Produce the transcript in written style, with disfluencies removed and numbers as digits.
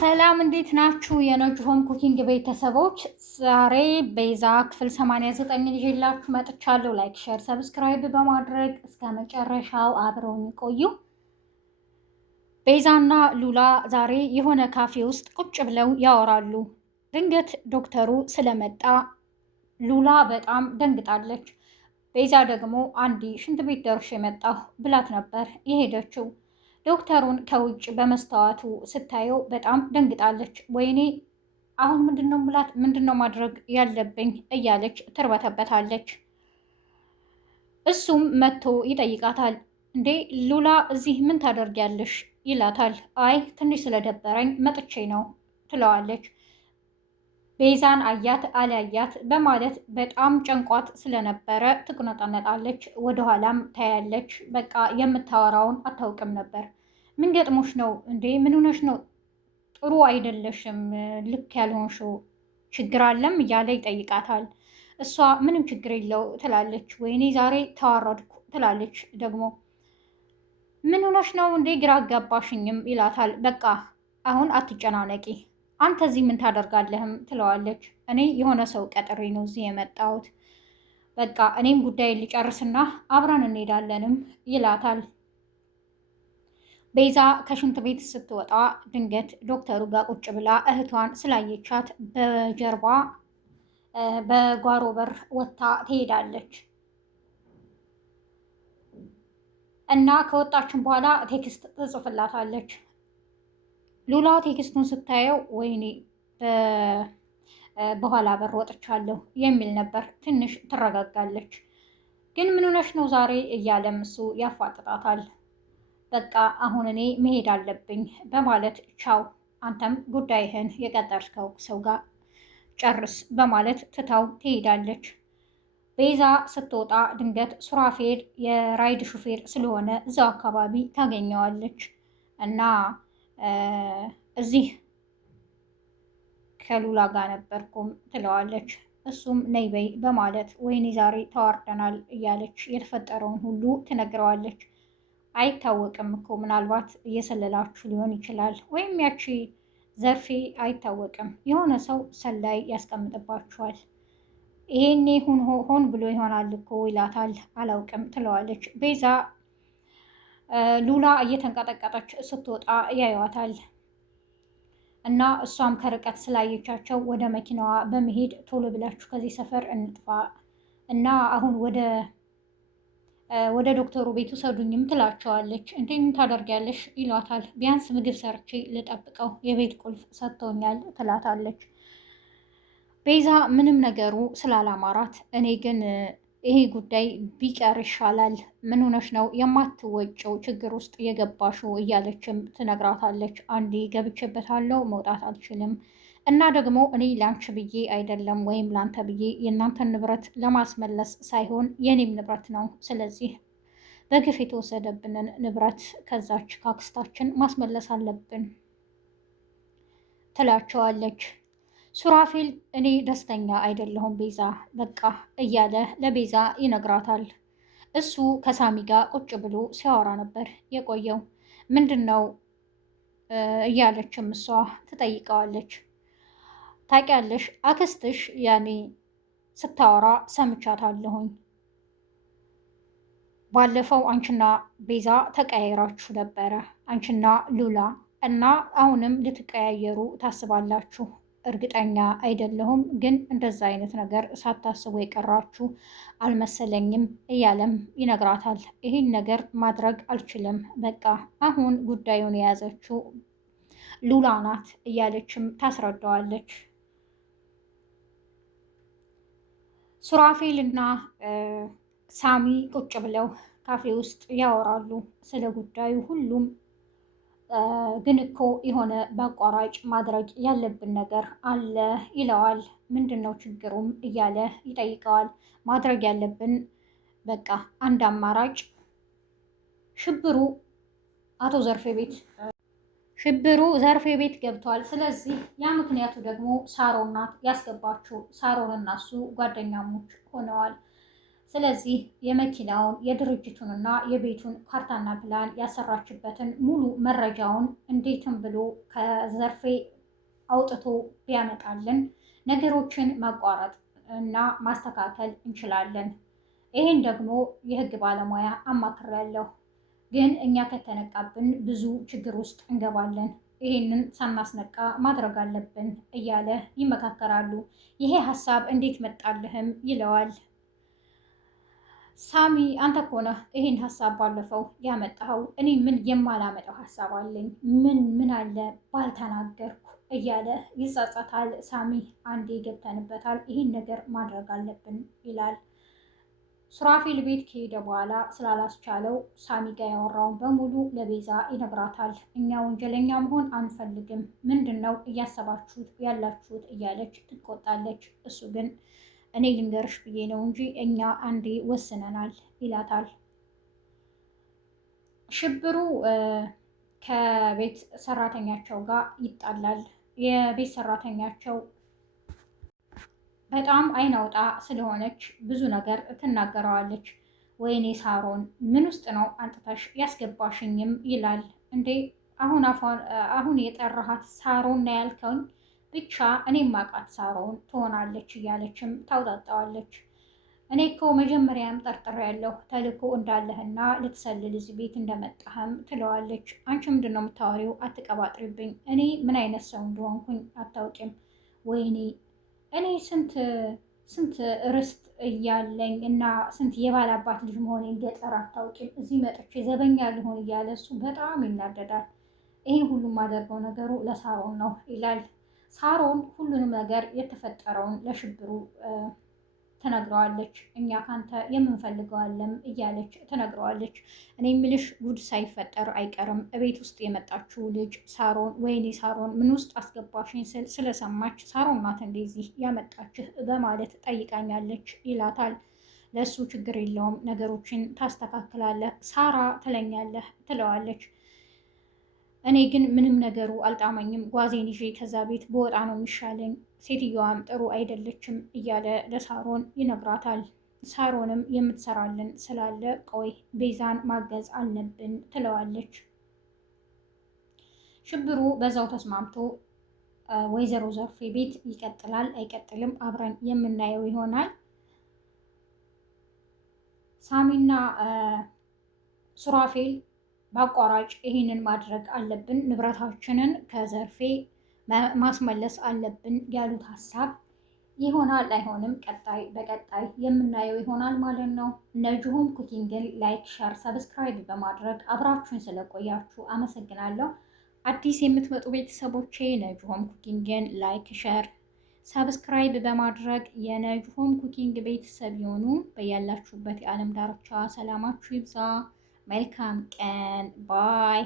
ሰላም እንዴት ናችሁ? የነጅሆም ኩኪንግ ቤተሰቦች ዛሬ ቤዛ ክፍል 89 ይዤላችሁ መጥቻለሁ። ላይክ፣ ሼር፣ ሰብስክራይብ በማድረግ እስከ መጨረሻው አብረውን ይቆዩ። ቤዛና ሉላ ዛሬ የሆነ ካፌ ውስጥ ቁጭ ብለው ያወራሉ። ድንገት ዶክተሩ ስለመጣ ሉላ በጣም ደንግጣለች። ቤዛ ደግሞ አንዲ ሽንት ቤት ደርሼ መጣሁ ብላት ነበር የሄደችው። ዶክተሩን ከውጭ በመስተዋቱ ስታየው በጣም ደንግጣለች። ወይኔ አሁን ምንድነው ሙላት ምንድነው ማድረግ ያለብኝ እያለች ትርበተበታለች። እሱም መጥቶ ይጠይቃታል። እንዴ ሉላ እዚህ ምን ታደርጊያለሽ ይላታል። አይ ትንሽ ስለደበረኝ መጥቼ ነው ትለዋለች። ቤዛን አያት አልያያት በማለት በጣም ጨንቋት ስለነበረ ትቁነጠነጣለች። ወደኋላም ታያለች። በቃ የምታወራውን አታውቅም ነበር። ምን ገጥሞሽ ነው እንዴ? ምን ሆነሽ ነው? ጥሩ አይደለሽም፣ ልክ ያልሆንሽው ችግር አለም እያለ ይጠይቃታል። እሷ ምንም ችግር የለው ትላለች። ወይኔ ዛሬ ተዋረድኩ ትላለች። ደግሞ ምን ሆነሽ ነው እንዴ? ግራ አጋባሽኝም ይላታል። በቃ አሁን አትጨናነቂ፣ አንተ እዚህ ምን ታደርጋለህም ትለዋለች። እኔ የሆነ ሰው ቀጥሬ ነው እዚህ የመጣሁት። በቃ እኔም ጉዳይ ሊጨርስና አብረን እንሄዳለንም ይላታል። ቤዛ ከሽንት ቤት ስትወጣ ድንገት ዶክተሩ ጋር ቁጭ ብላ እህቷን ስላየቻት በጀርባ በጓሮ በር ወጥታ ትሄዳለች እና ከወጣችን በኋላ ቴክስት ትጽፍላታለች። ሉላ ቴክስቱን ስታየው ወይኔ በኋላ በር ወጥቻለሁ የሚል ነበር። ትንሽ ትረጋጋለች። ግን ምን ሆነሽ ነው ዛሬ እያለም እሱ ያፋጥጣታል። በቃ አሁን እኔ መሄድ አለብኝ በማለት ቻው፣ አንተም ጉዳይህን የቀጠርከው ሰው ጋር ጨርስ በማለት ትታው ትሄዳለች። ቤዛ ስትወጣ ድንገት ሱራፌል የራይድ ሹፌር ስለሆነ እዛው አካባቢ ታገኘዋለች እና እዚህ ከሉላ ጋር ነበርኩም ትለዋለች። እሱም ነይ በይ በማለት ወይኔ ዛሬ ተዋርደናል እያለች የተፈጠረውን ሁሉ ትነግረዋለች። አይታወቅም እኮ ምናልባት እየሰለላችሁ ሊሆን ይችላል፣ ወይም ያቺ ዘርፌ አይታወቅም፣ የሆነ ሰው ሰላይ ያስቀምጥባችኋል፣ ይሄኔ ሆን ብሎ ይሆናል እኮ ይላታል። አላውቅም ትለዋለች። ቤዛ ሉላ እየተንቀጠቀጠች ስትወጣ ያዩዋታል እና እሷም ከርቀት ስላየቻቸው ወደ መኪናዋ በመሄድ ቶሎ ብላችሁ ከዚህ ሰፈር እንጥፋ እና አሁን ወደ ዶክተሩ ቤት ውሰዱኝም ትላቸዋለች። እንዴ ምን ታደርጊያለሽ ይሏታል። ቢያንስ ምግብ ሰርቼ ልጠብቀው የቤት ቁልፍ ሰጥቶኛል ትላታለች። ቤዛ ምንም ነገሩ ስላላማራት እኔ ግን ይሄ ጉዳይ ቢቀር ይሻላል፣ ምን ሆነሽ ነው የማትወጪው ችግር ውስጥ የገባሽው እያለችም ትነግራታለች። አንዴ ገብቼበታለሁ መውጣት አልችልም እና ደግሞ እኔ ላንቺ ብዬ አይደለም ወይም ላንተ ብዬ የእናንተን ንብረት ለማስመለስ ሳይሆን የኔም ንብረት ነው። ስለዚህ በግፍ የተወሰደብንን ንብረት ከዛች ካክስታችን ማስመለስ አለብን ትላቸዋለች። ሱራፌል እኔ ደስተኛ አይደለሁም ቤዛ በቃ እያለ ለቤዛ ይነግራታል። እሱ ከሳሚ ጋር ቁጭ ብሎ ሲያወራ ነበር የቆየው። ምንድን ነው እያለችም እሷ ትጠይቀዋለች። ታውቂያለሽ አክስትሽ ያኔ ስታወራ ሰምቻታለሁኝ። ባለፈው አንቺና ቤዛ ተቀያይራችሁ ነበረ፣ አንቺና ሉላ እና አሁንም ልትቀያየሩ ታስባላችሁ። እርግጠኛ አይደለሁም ግን እንደዛ አይነት ነገር ሳታስቡ የቀራችሁ አልመሰለኝም እያለም ይነግራታል። ይህን ነገር ማድረግ አልችልም፣ በቃ አሁን ጉዳዩን የያዘችው ሉላ ናት እያለችም ታስረዳዋለች። ሱራፌል እና ሳሚ ቁጭ ብለው ካፌ ውስጥ ያወራሉ ስለ ጉዳዩ ሁሉም። ግን እኮ የሆነ በአቋራጭ ማድረግ ያለብን ነገር አለ ይለዋል። ምንድን ነው ችግሩም እያለ ይጠይቀዋል። ማድረግ ያለብን በቃ አንድ አማራጭ ሽብሩ ዘርፌ ቤት ገብቷል። ስለዚህ ያ ምክንያቱ ደግሞ ሳሮን ናት ያስገባችው። ሳሮን እና እሱ ጓደኛሞች ሆነዋል። ስለዚህ የመኪናውን የድርጅቱንና የቤቱን ካርታና ፕላን ያሰራችበትን ሙሉ መረጃውን እንዴትም ብሎ ከዘርፌ አውጥቶ ቢያመጣልን ነገሮችን ማቋረጥ እና ማስተካከል እንችላለን። ይህን ደግሞ የህግ ባለሙያ አማክሬያለሁ። ግን እኛ ከተነቃብን ብዙ ችግር ውስጥ እንገባለን። ይህንን ሳናስነቃ ማድረግ አለብን እያለ ይመካከራሉ። ይሄ ሀሳብ እንዴት መጣልህም ይለዋል። ሳሚ አንተ እኮ ነህ ይህን ሀሳብ ባለፈው ያመጣኸው። እኔ ምን የማላመጣው ሀሳብ አለኝ? ምን አለ ባልተናገርኩ እያለ ይጸጸታል። ሳሚ አንዴ ገብተንበታል፣ ይህን ነገር ማድረግ አለብን ይላል። ሱራፌል ቤት ከሄደ በኋላ ስላላስቻለው ሳሚ ጋር ያወራውን በሙሉ ለቤዛ ይነግራታል። እኛ ወንጀለኛ መሆን አንፈልግም፣ ምንድን ነው እያሰባችሁት ያላችሁት እያለች ትቆጣለች። እሱ ግን እኔ ልንገርሽ ብዬ ነው እንጂ እኛ አንዴ ወስነናል ይላታል። ሽብሩ ከቤት ሰራተኛቸው ጋር ይጣላል። የቤት ሰራተኛቸው በጣም አይን አውጣ ስለሆነች ብዙ ነገር ትናገረዋለች። ወይኔ ሳሮን ምን ውስጥ ነው አንጥተሽ ያስገባሽኝም ይላል። እንዴ አሁን የጠራሃት ሳሮን ነው ያልከውኝ? ብቻ እኔ ማቃት ሳሮን ትሆናለች እያለችም ታውጣጣዋለች። እኔ እኮ መጀመሪያም ጠርጥሬያለሁ ተልእኮ እንዳለህና ልትሰልል እዚህ ቤት እንደመጣህም ትለዋለች። አንቺ ምንድን ነው የምታወሪው? አትቀባጥሪብኝ። እኔ ምን አይነት ሰው እንደሆንኩኝ አታውቂም። ወይኔ እኔ ስንት ርስት እያለኝ እና ስንት የባል አባት ልጅ መሆኔን ገጠር አታውቂም። እዚህ መጥቼ ዘበኛ ሊሆን እያለ እሱ በጣም ይናደዳል። ይህን ሁሉም ማደርገው ነገሩ ለሳሮን ነው ይላል። ሳሮን ሁሉንም ነገር የተፈጠረውን ለሽብሩ ትነግረዋለች። እኛ ካንተ የምንፈልገዋለም እያለች ትነግረዋለች። እኔ ምልሽ ጉድ ሳይፈጠር አይቀርም እቤት ውስጥ የመጣችው ልጅ ሳሮን፣ ወይኔ ሳሮን ምን ውስጥ አስገባሽኝ ስል ስለሰማች ሳሮን ናት እንደዚህ ያመጣችህ በማለት ጠይቃኛለች ይላታል። ለእሱ ችግር የለውም ነገሮችን ታስተካክላለህ፣ ሳራ ትለኛለህ ትለዋለች። እኔ ግን ምንም ነገሩ አልጣመኝም፣ ጓዜን ይዤ ከዛ ቤት በወጣ ነው የሚሻለኝ፣ ሴትዮዋም ጥሩ አይደለችም እያለ ለሳሮን ይነግራታል። ሳሮንም የምትሰራልን ስላለ ቆይ ቤዛን ማገዝ አለብን ትለዋለች። ሽብሩ በዛው ተስማምቶ ወይዘሮ ዘርፌ ቤት ይቀጥላል አይቀጥልም አብረን የምናየው ይሆናል። ሳሚና ሱራፌል በአቋራጭ ይህንን ማድረግ አለብን፣ ንብረታችንን ከዘርፌ ማስመለስ አለብን ያሉት ሀሳብ ይሆናል አይሆንም፣ በቀጣይ የምናየው ይሆናል ማለት ነው። ነጅሆም ኩኪንግን ላይክ፣ ሸር፣ ሰብስክራይብ በማድረግ አብራችሁን ስለቆያችሁ አመሰግናለሁ። አዲስ የምትመጡ ቤተሰቦቼ ነጅሆም ኩኪንግን ላይክ፣ ሸር፣ ሰብስክራይብ በማድረግ የነጅሆም ኩኪንግ ቤተሰብ የሆኑ በያላችሁበት የዓለም ዳርቻ ሰላማችሁ ይብዛ። መልካም ቀን ባይ